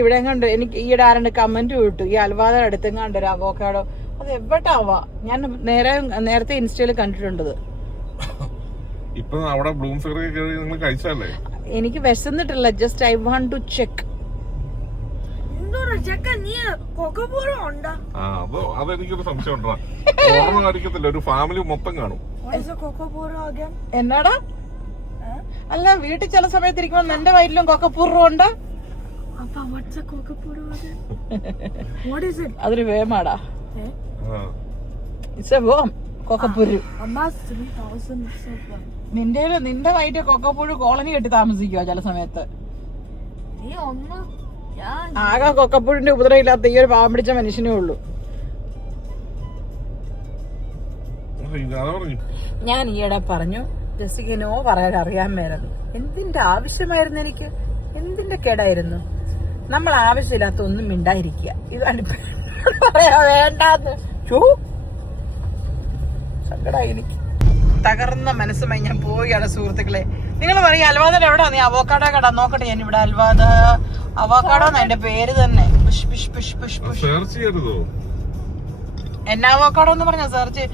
ഇവിടെ കണ്ടു എനിക്ക് ഈയിടെ ആരണ്ട് കമന്റ് വിട്ടു ഈ അൽവാദ അടുത്തും കണ്ടൊരു അവോക്കാഡോ. അത് എവിടാവാ? ഞാൻ നേരത്തെ ഇൻസ്റ്റയിൽ കണ്ടിട്ടുണ്ടത്. എനിക്ക് വിശന്നിട്ടില്ല. Just I want to check. അതെനിക്കൊരു സംശയം ഒരു ഫാമിലി മൊത്തം കാണും. എന്നാടാ? അല്ല വീട്ടിൽ ചില സമയത്ത് ഇരിക്കുമ്പോ നിന്റെ വയറ്റിലും കൊക്കപ്പൂർവം ഉണ്ട്. അതൊരു വേമാടാ. ഇറ്റ്സ് എ വേം. കൊക്കപ്പുരു. നിന്റെ വയറ്റ് കൊക്കപ്പുഴു കോളനി കെട്ടി താമസിക്കുവോ ചില സമയത്ത്? ആകെ കൊക്കപ്പുഴിന്റെ ഉപദ്രവം ഇല്ലാത്ത ഈ ഒരു പാവം പിടിച്ച മനുഷ്യനേ ഉള്ളൂ. ഞാൻ ഈയിടെ പറഞ്ഞു ജെസ്സിക്ക് നോ പറയാൻ അറിയാൻ മേലത്. എന്തിന്റെ ആവശ്യമായിരുന്നു എനിക്ക്? എന്തിന്റെ കേടായിരുന്നു? നമ്മൾ ആവശ്യമില്ലാത്ത ഒന്നും മിണ്ടായിരിക്കുക. ഇതാണ് പറയാ വേണ്ടാന്ന്. സങ്കടായി എനിക്ക്. തകർന്ന മനസ്സുമായി ഞാൻ പോവുകയാണ് സുഹൃത്തുക്കളെ. നിങ്ങൾ പറയും അൽവാദ എവിടാ? നീ അവോക്കാഡോ കട നോക്കട്ടെ. ഞാൻ ഇവിടെ അൽവാദ അവോക്കാഡോ എന്റെ പേര് തന്നെ. എന്നാ അവോക്കാഡോ എന്ന് പറഞ്ഞ സെർച്ച്